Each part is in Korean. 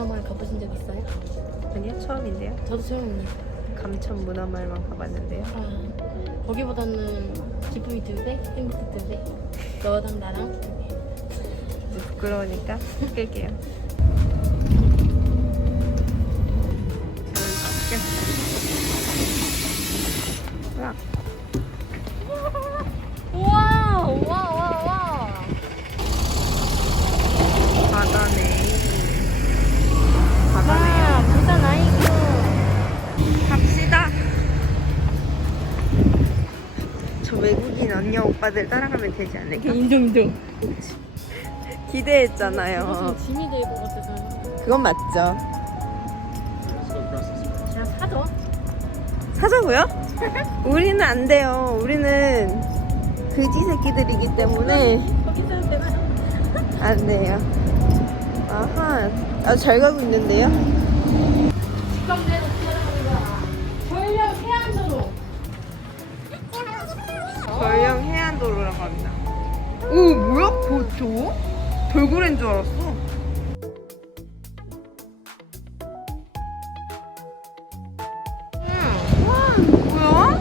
문화마을 가보신 적 있어요? 아니요 처음인데요. 저도 처음이에요. 감천 문화마을만 가봤는데요. 아, 거기보다는 기쁨이 두 배, 행복이 두 배. 너랑 나랑 두 배. 이제 부끄러우니까 끌게요. 우와, 인 언니 오빠들 따라가면 되지 않을까? 인정, 인정. 기대했잖아요. 짐이 될 것 같아서. 그건 맞죠. 그냥 사죠. 사자고요? 우리는 안 돼요. 우리는 그지 새끼들이기 때문에 거기? 안 돼요. 아하, 아주 잘 가고 있는데요. 직감대로 해안도로라고 합니다. 오, 뭐야? 그저 돌고래인 줄 알았어. 뭐야?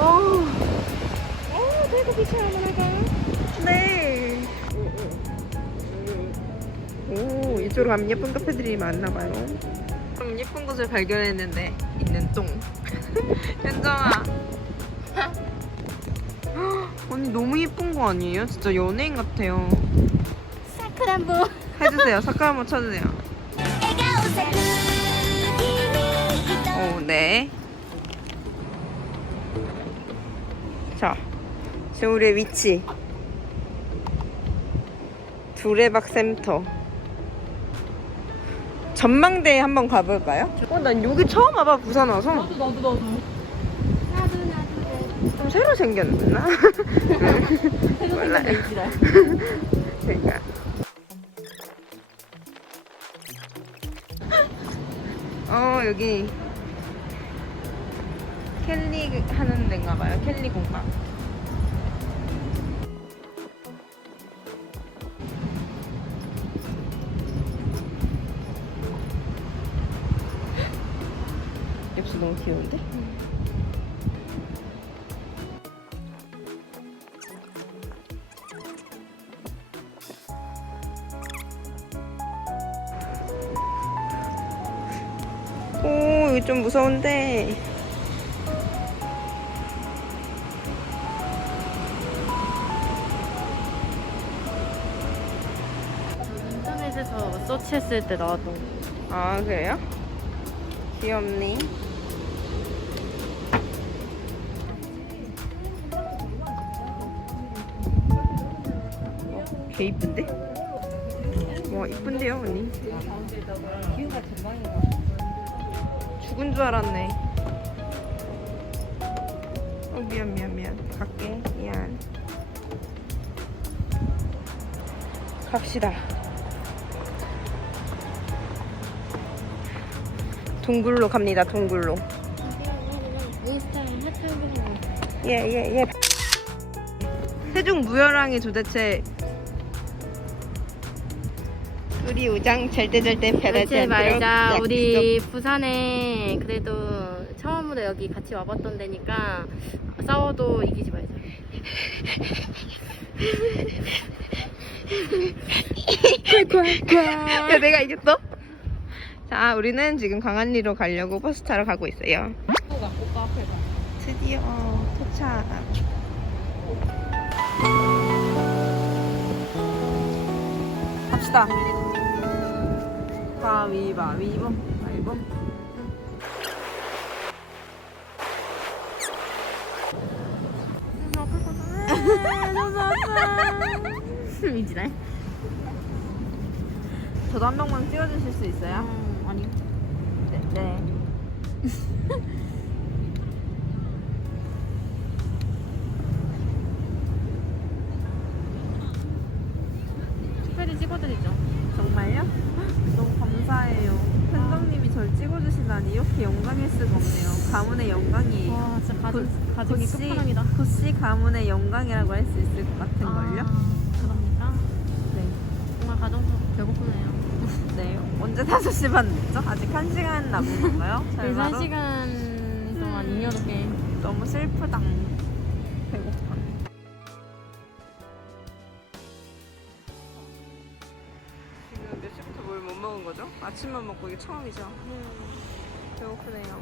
어. 네. 오, 이쪽으로 가면 예쁜 카페들이 많나 봐요. 좀 예쁜 곳을 발견했는데 있는 똥. 현정아. 언니 너무 예쁜 거 아니에요? 진짜 연예인 같아요. 번. 해주세요. 색깔 한번 쳐주세요. 오, 네. 자, 지금 우리의 위치. 두레박 센터. 전망대에 한번 가볼까요? 어, 난 여기 처음 와봐, 부산 와서. 나도, 나도, 나도. 나도, 나도. 좀 새로 생겼나? 몰라요. 몰라요. 그러니까. 어 여기 캘리 하는 데인가 봐요. 캘리 공방. 엽수 너무 귀여운데? 오, 이거 좀 무서운데. 인터넷에서 서치했을 때 나왔던 거. 아, 그래요? 귀엽니? 개 이쁜데? 와, 이쁜데요, 언니? 기운가 전망인가? 죽은 줄 알았네. 어, 미안, 미안, 미안. 갈게. 미안. 갑시다. 동굴로 갑니다, 동굴로. 몬스타랑 하트를 예, 예, 예. 세종 무열왕이 도대체 우리 우장 절대 절대 변하지 말자. 우리 부산에 그래도 처음으로 여기 같이 와봤던 데니까 싸워도 이기지 말자. 야, 내가 이겼어? 자, 우리는 지금 광안리로 가려고 버스 타러 가고 있어요. 오빠 오빠 앞에 봐. 드디어 도착. 갑시다. 가위바위보, 가위보. 이지네. 저도 한 명만 찍어주실 수 있어요? 음, 아니. 네. 네. 특별히 찍어드리죠. 정말요? 너무 감사해요. 현정님이 절 찍어주시다니 이렇게 영광일 수가 없네요. 가문의 영광이에요. 와 진짜 가족 곧- 가족이 곧시- 끝판왕이다. 곧시 가문의 영광이라고 할 수 있을 것 같은 걸요? 아, 그럽니까? 네. 정말 언제 5시 반 됐죠? 아직 1시간 남은 건가요? 설마로? 한 시간 동안 잉여롭게 너무 슬프다. 배고파. 지금 몇 시부터 뭘 못 먹은 거죠? 아침만 먹고 이게 처음이죠? 배고프네요.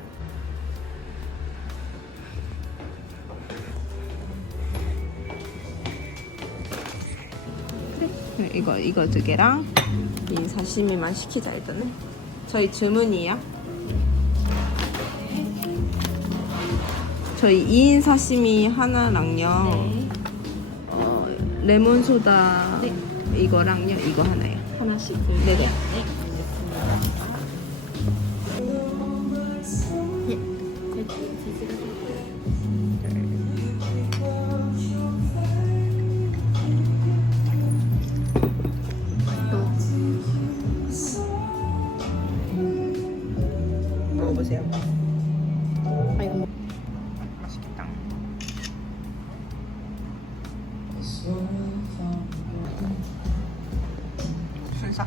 네, 이거 이거 두 개랑 이 사시미만 시키자 일단은. 저희 주문이요. 저희 2인 사시미 하나랑요. 네. 어, 레몬 소다 네. 이거랑요. 이거 하나요. 하나씩 네 네. 먹어보세요. 아 이거 뭐 맛있겠다. 순삭.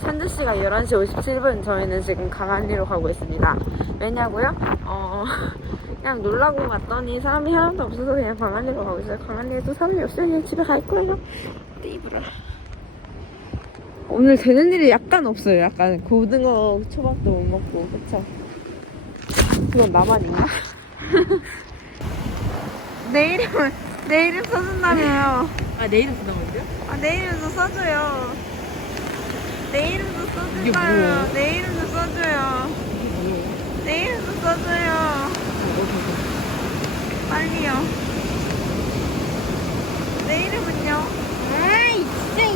산주 씨가 11시 57분 저희는 지금 강안리로 가고 있습니다. 왜냐고요? 어 그냥 놀라고 갔더니 사람이 하나도 없어서 그냥 강안리로 가고 있어요. 강안리에 또 사람이 없으면 그냥 집에 갈 거예요. 근데 이불을 오늘 되는 일이 약간 없어요. 약간 고등어 초밥도 못 먹고 그쵸? 그건 나만 있나? 내 이름은 내 이름 써준다며요. 아 내일은 부담인데요? 아, 내 이름도 써줘요. 내 이름도? 뭐예요? 내 이름도 써줘요. 내 이름도 써줘요. 빨리요. 내 이름은요? 아이 진짜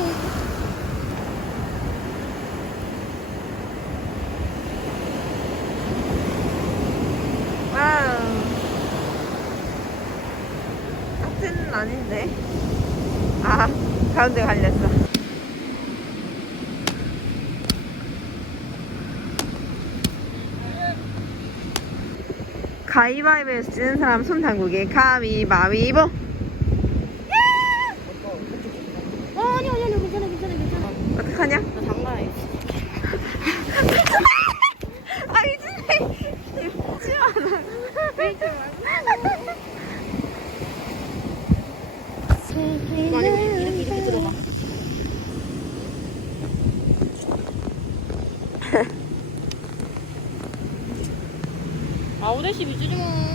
와우. 하트는 아닌데. 아, 가운데 갈렸어. 가위바위보에서 지는 사람 손 당구기 가위바위보. 어 아니 아니 아니 괜찮아 괜찮아 괜찮아. 어떡하냐? 나 장난해. 아 이진 이 아니 이렇게 이렇게 들어봐 아 미주지 뭐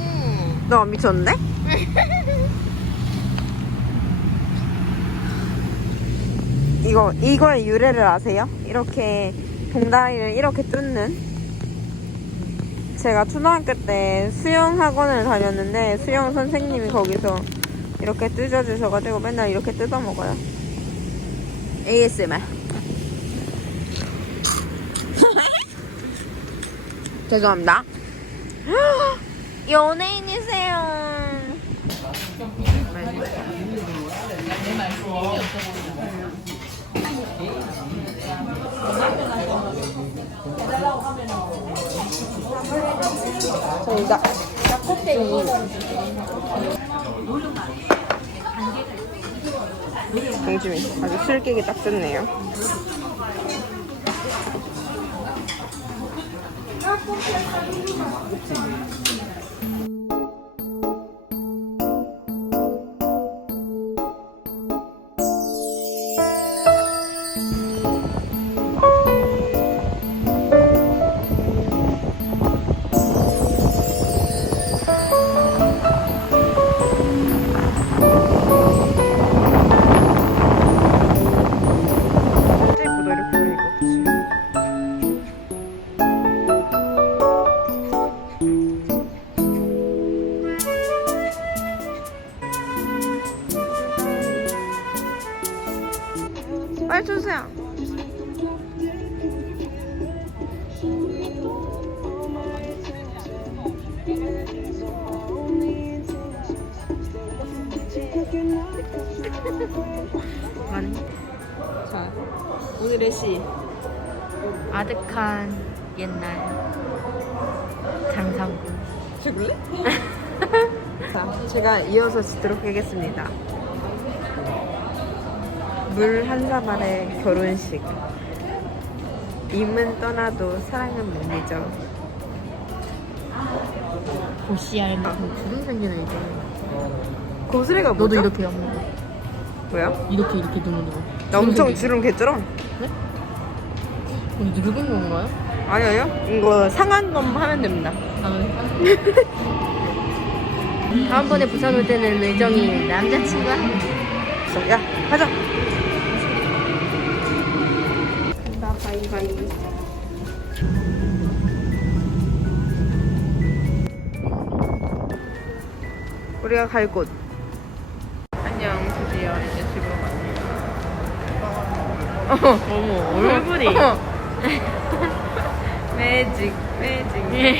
너 미쳤네? 이거 이거의 유래를 아세요? 이렇게 봉다리를 이렇게 뜯는 제가 초등학교 때 수영 학원을 다녔는데 수영 선생님이 거기서 이렇게 뜯어 주셔가지고 맨날 이렇게 뜯어 먹어요. ASMR. 죄송합니다. 연예인이세요. 저희가 공주미 아주 술기게 딱 좋네요. 진 많이. 자, 오늘의 시. 아득한 옛날 장상구 죽을래? 자, 제가 이어서 짓도록 하겠습니다. 물 한 사발의 결혼식. 임은 떠나도 사랑은 못 잊어. 고시알 주름 생기네 이제. 고스레가 너도 뭐죠? 이렇게 없는 거. 뭐야? 이렇게 이렇게 누르는 거. 나 엄청? 주름 개쩔어. 우리 늙은 건가요? 아니요, 이거 상한 것만 하면 됩니다. 다음번에 부산 올 때는 일정이 남자친구야? 야, 가자. 간다, 바이바이. 우리가 갈 곳. 안녕, 드디어 이제 집으로 갑니다. 어머 얼굴이 매직, 매직. 예,